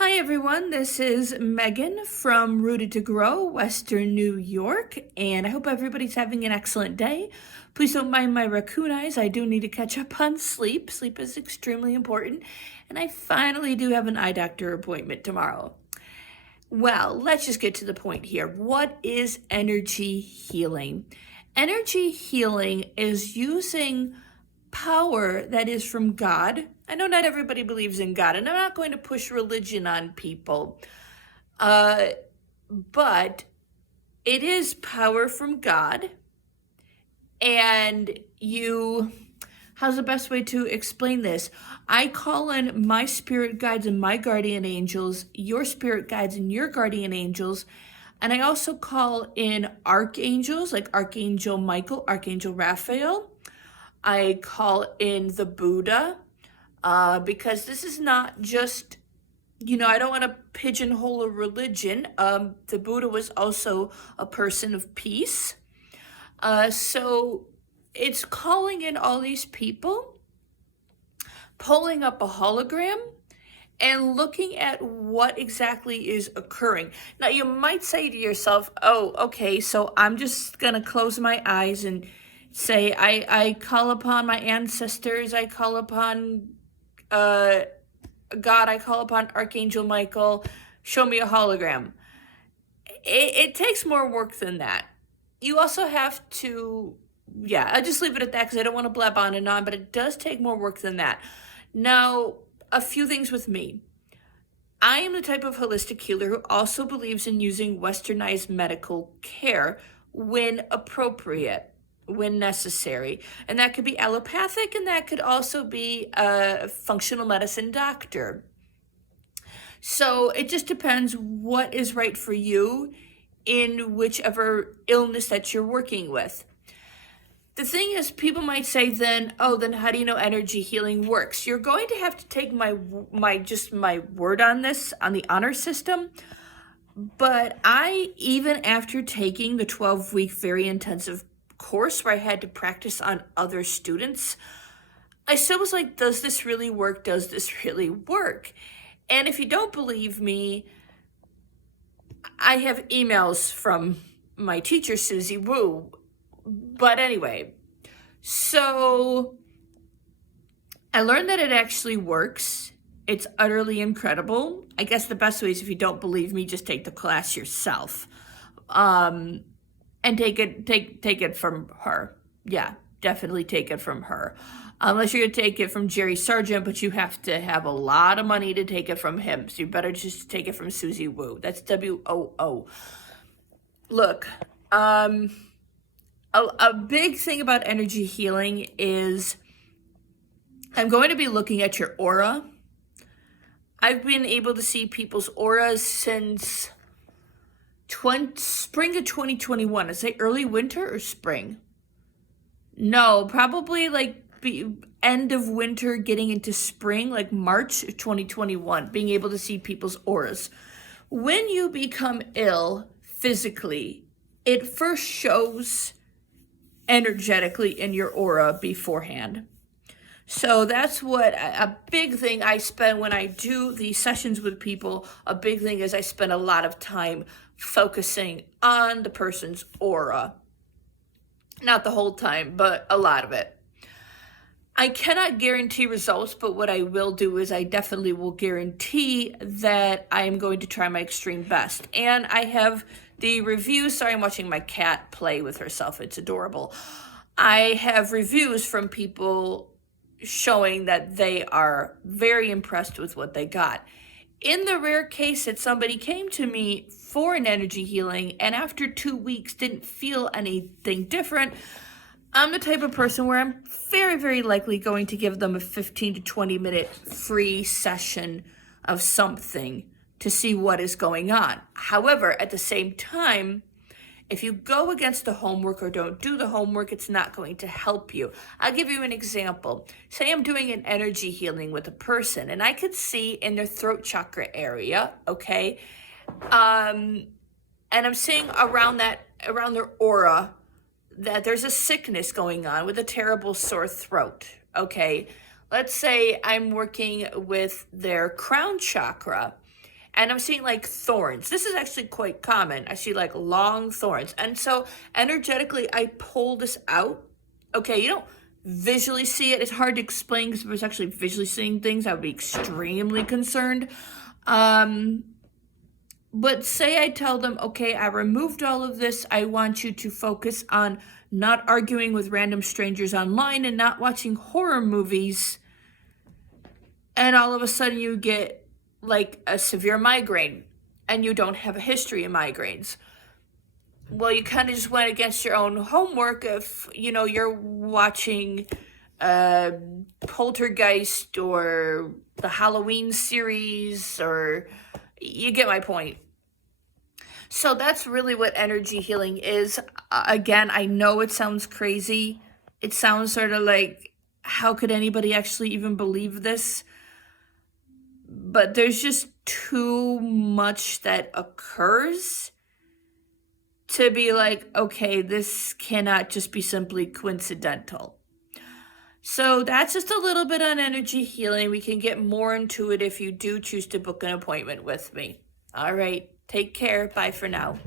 Hi everyone, this is Megan from Rooted to Grow, Western New York, and I hope everybody's having an excellent day. Please don't mind my raccoon eyes. I do need to catch up on sleep. Sleep is extremely important, and I finally do have an eye doctor appointment tomorrow. Well, let's just get to the point here. What is energy healing? Energy healing is using power that is from God. I know not everybody believes in God, and I'm not going to push religion on people, but it is power from God. And how's the best way to explain this? I call in my spirit guides and my guardian angels, your spirit guides and your guardian angels, and I also call in archangels like Archangel Michael, Archangel Raphael. I call in the Buddha, because this is not just, I don't want to pigeonhole a religion. The Buddha was also a person of peace. So it's calling in all these people, pulling up a hologram, and looking at what exactly is occurring. Now, you might say to yourself, oh, okay, so I'm just going to close my eyes and say, I call upon my ancestors, I call upon God, I call upon Archangel Michael, show me a hologram. It takes more work than that. You also have to, I'll just leave it at that because I don't want to blab on and on, but it does take more work than that. Now, a few things with me. I am the type of holistic healer who also believes in using westernized medical care when appropriate, when necessary. And that could be allopathic, and that could also be a functional medicine doctor. So it just depends what is right for you in whichever illness that you're working with. The thing is, people might say then how do you know energy healing works? You're going to have to take my word on this, on the honor system. But even after taking the 12-week very intensive course where I had to practice on other students, I still was like, does this really work? Does this really work? And if you don't believe me, I have emails from my teacher, Susie Wu. But anyway, so I learned that it actually works. It's utterly incredible. I guess the best way is, if you don't believe me, just take the class yourself. And take it from her. Yeah, definitely take it from her. Unless you're going to take it from Jerry Sargent, but you have to have a lot of money to take it from him. So you better just take it from Susie Wu. That's WOO. Look, a big thing about energy healing is I'm going to be looking at your aura. I've been able to see people's auras since spring of 2021. Is it early winter or spring? No, probably like end of winter, getting into spring, like March of 2021, being able to see people's auras. When you become ill physically, it first shows energetically in your aura beforehand. So that's what a big thing I spend when I do these sessions with people. A big thing is I spend a lot of time focusing on the person's aura. Not the whole time, but a lot of it. I cannot guarantee results, but what I will do is I definitely will guarantee that I am going to try my extreme best. And I have the reviews. Sorry, I'm watching my cat play with herself. It's adorable. I have reviews from people showing that they are very impressed with what they got. In the rare case that somebody came to me for an energy healing and after 2 weeks didn't feel anything different, I'm the type of person where I'm very, very likely going to give them a 15 to 20 minute free session of something to see what is going on. However, at the same time, if you go against the homework or don't do the homework, it's not going to help you. I'll give you an example. Say I'm doing an energy healing with a person and I could see in their throat chakra area, okay? And I'm seeing around their aura that there's a sickness going on with a terrible sore throat, okay? Let's say I'm working with their crown chakra and I'm seeing like thorns. This is actually quite common. I see like long thorns. And so energetically, I pull this out. Okay, you don't visually see it. It's hard to explain because if I was actually visually seeing things, I would be extremely concerned. But say I tell them, okay, I removed all of this. I want you to focus on not arguing with random strangers online and not watching horror movies. And all of a sudden you get like a severe migraine and you don't have a history of migraines. Well, you kind of just went against your own homework if, you're watching Poltergeist or the Halloween series, or you get my point. So that's really what energy healing is. Again, I know it sounds crazy. It sounds sort of like, how could anybody actually even believe this? But there's just too much that occurs to be like, okay, this cannot just be simply coincidental. So that's just a little bit on energy healing. We can get more into it if you do choose to book an appointment with me. All right, take care. Bye for now.